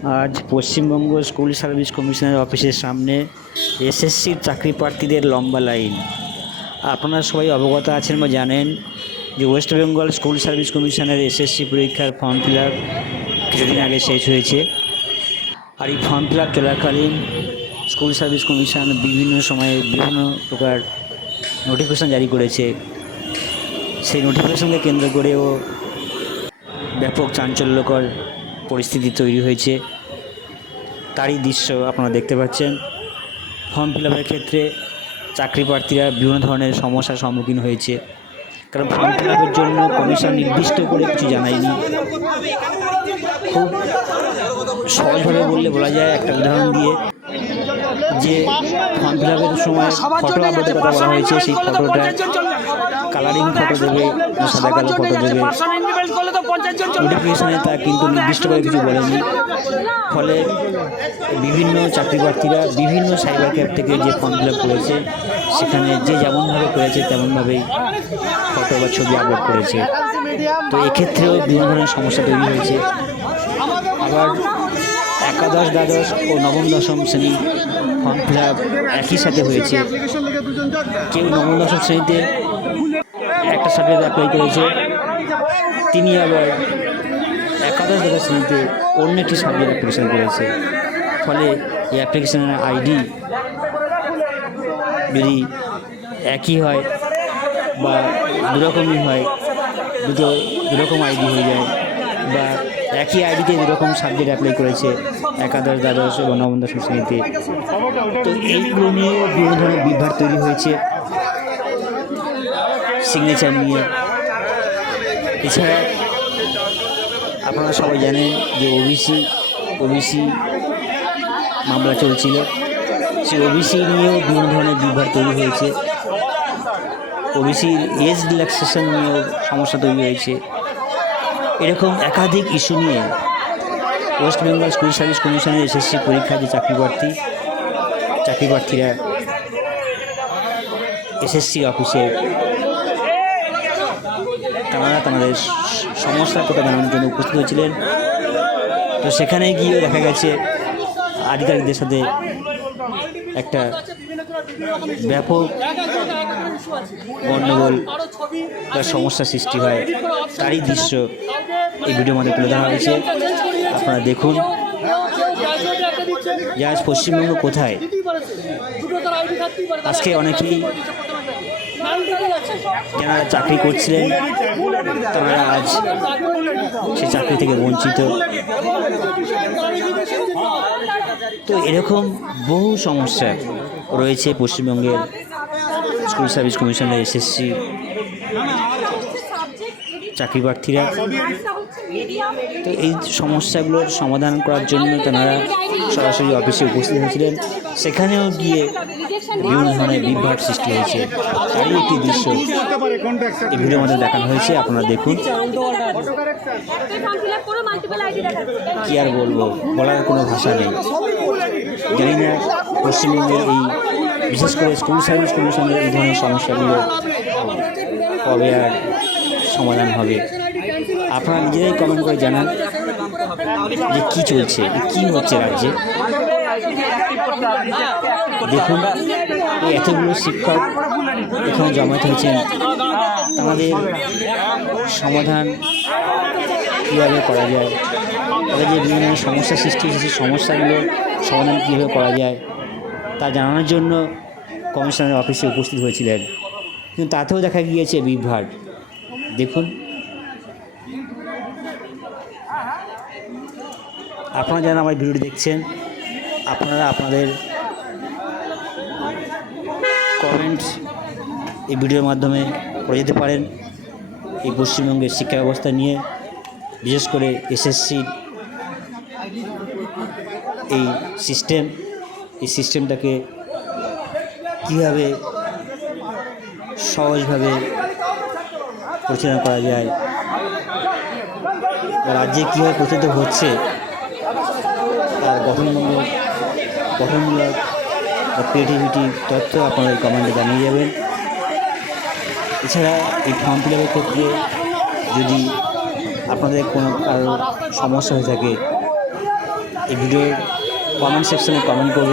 আজ Paschimbanga school service কমিশনের অফিসের সামনে এসএসসির চাকরি প্রার্থীদের লম্বা লাইন। আপনারা সবাই অবগত আছেন বা জানেন যে ওয়েস্ট বেঙ্গল স্কুল সার্ভিস কমিশনের এসএসসি পরীক্ষার ফর্ম ফিল আপ কিছুদিন আগে শেষ হয়েছে। আর এই ফর্ম ফিল আপ চলাকালীন স্কুল সার্ভিস কমিশন বিভিন্ন সময়ে বিভিন্ন প্রকার নোটিফিকেশন জারি করেছে। সেই নোটিফিকেশনকে কেন্দ্র করেও ব্যাপক চাঞ্চল্যকর পরিস্থিতি তৈরি হয়েছে। তারই দৃশ্য আপনারা দেখতে পাচ্ছেন। ফর্ম ফিল আপের ক্ষেত্রে চাকরি প্রার্থীরা বিভিন্ন ধরনের সমস্যার সম্মুখীন হয়েছে। কারণ ফর্ম ফিল আপের জন্য কমিশন নির্দিষ্ট করে কিছু জানায়নি। খুব সহজভাবে বললে বলা যায় একটা উদাহরণ দিয়ে যে ফর্ম ফিল আপের সময় ফটো আপলোডের কথা বলা হয়েছে সেই ফটোটা কালারিং ফটো দেবে সাদা কালো ফটো দেবে। নোটিফিকেশনে তা কিন্তু নির্দিষ্ট করে কিছু বলেনি। ফলে বিভিন্ন চাকরি প্রার্থীরা বিভিন্ন সাইবার ক্যাব থেকে যে ফর্ম ফিল আপ করেছে সেখানে যে যেমনভাবে করেছে তেমনভাবেই ফটো বা ছবি আপলোড করেছে। তো এক্ষেত্রেও বিভিন্ন ধরনের সমস্যা তৈরি হয়েছে। আবার একাদশ দ্বাদশ ও নবম দশম শ্রেণি ফর্ম ফিল আপ একই সাথে হয়েছে। কেউ নবম দশম শ্রেণীতে একটা সাবজেক্ট অ্যাপ্লাই করেছে, তিনি আবার একাদশ দ্বাদশ শ্রেণীতে অন্য একটি সাবজেক্ট অ্যাপ্লিকেশন করেছে। ফলে এই অ্যাপ্লিকেশনের আইডি যদি একই হয় বা দুরকমই হয়, দুটো দুরকম আইডি হয়ে যায় বা একই আইডিতে দুরকম সাবজেক্ট অ্যাপ্লাই করেছে একাদশ, দ্বাদশ এবং নবম দশম শ্রেণীতে, তো এইগুলো নিয়েও বিভিন্ন ধরনের বিভ্রাট তৈরি হয়েছে। সিগনেচার নিয়ে এছাড়া আপনারা সবাই জানেন যে ওবিসি ওবিসি মামলা চলছিল। সেই ওবিসি নিয়েও বিভিন্ন ধরনের বিভ্রাট তৈরি হয়েছে। ওবিসির এজ রিল্যাক্সেশন নিয়েও সমস্যা তৈরি হয়েছে। এরকম একাধিক ইস্যু নিয়ে ওয়েস্ট বেঙ্গল স্কুল সার্ভিস কমিশনের এসএসসি পরীক্ষা যে চাকরি প্রার্থী, চাকরি প্রার্থীরা এসএসসি অফিসে তারা তাদের সমস্যার কথা জানানোর জন্য উপস্থিত হয়েছিলেন। তো সেখানে গিয়ে দেখা গেছে আধিকারিকদের সাথে একটা ব্যাপক গণ্ডগোল বা সমস্যা সৃষ্টি হয়। তারই দৃশ্য এই ভিডিওর মধ্যে তুলে ধরা হয়েছে। আপনারা দেখুন যে আজ পশ্চিমবঙ্গ কোথায়। আজকে অনেকেই যারা চাকরি করছিলেন, তারা আজ সে চাকরি থেকে বঞ্চিত। তো এরকম বহু সমস্যা রয়েছে পশ্চিমবঙ্গের স্কুল সার্ভিস কমিশনের, এসএসসি চাকরি প্রার্থীরা তো এই সমস্যাগুলোর সমাধান করার জন্য তেনারা সরাসরি অফিসে উপস্থিত হয়েছিলেন। সেখানেও গিয়ে বিভিন্ন ধরনের বিভ্রাট সৃষ্টি হয়েছে। তারই একটি দৃশ্য এই ভিডিওর মধ্যে দেখানো হয়েছে। আপনারা দেখুন। কি আর বলব? বলার কোনো ভাষা নেই। জানি না পশ্চিমবঙ্গের এই বিশেষ করে স্কুল সার্ভিস কমিশনের এই ধরনের সমস্যাগুলো কবে আর সমাধান হবে। আপনারা নিজেরাই কমেন্ট করে জানান যে কী চলছে কী হচ্ছে রাজ্যে। দেখুন এতগুলো শিক্ষক এখানে জমায়েত হয়েছেন। আমাদের সমাধান কীভাবে করা যায়? তাদের যে বিভিন্ন সমস্যা সৃষ্টি হয়েছে, সেই সমস্যাগুলো সমাধান কীভাবে করা যায়? তা জানানোর জন্য কমিশনের অফিসে উপস্থিত হয়েছিলেন। কিন্তু তাতেও দেখা গিয়েছে বিভ্রাট। দেখুন। আপনারা যারা আমার ভিডিওটি দেখছেন, আপনারা আপনাদের কমেন্টস এই ভিডিওর মাধ্যমে করে যেতে পারেন। এই পশ্চিমবঙ্গের শিক্ষা ব্যবস্থা নিয়ে, বিশেষ করে এসএসসির এই সিস্টেম এই সিস্টেমটাকে কীভাবে সহজভাবে পরিচালনা করা যায় রাজ্যে কীভাবে প্রচলিত হচ্ছে, তার গঠনমূলক গঠনমূলক বা ক্রিয়েটিভিটি তথ্য আপনাদের কমেন্টে জানিয়ে যাবেন। এছাড়া এই ফর্ম ফিল আপের ক্ষেত্রে যদি আপনাদের কোনো কারও সমস্যা হয়ে থাকে, এই ভিডিওর কমেন্ট সেকশনে কমেন্ট করব